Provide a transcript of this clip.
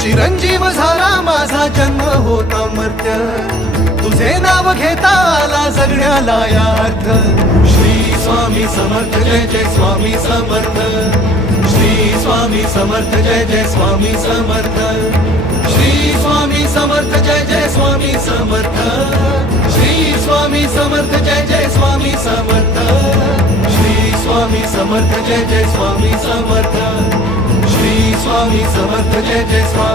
चिरंजीव झाला माझा जन्म होता मर्त्य, तुझे नाव घेता आला जगण्याला यार्थ. श्री स्वामी समर्थ जय जय स्वामी समर्थ, श्री स्वामी समर्थ जय जय स्वामी समर्थ, श्री स्वामी समर्थ जय जय स्वामी समर्थ, श्री स्वामी समर्थ जय जय स्वामी समर्थ, श्री स्वामी समर्थ जय जय स्वामी समर्थ, श्री स्वामी समर्थ जय जय स्वामी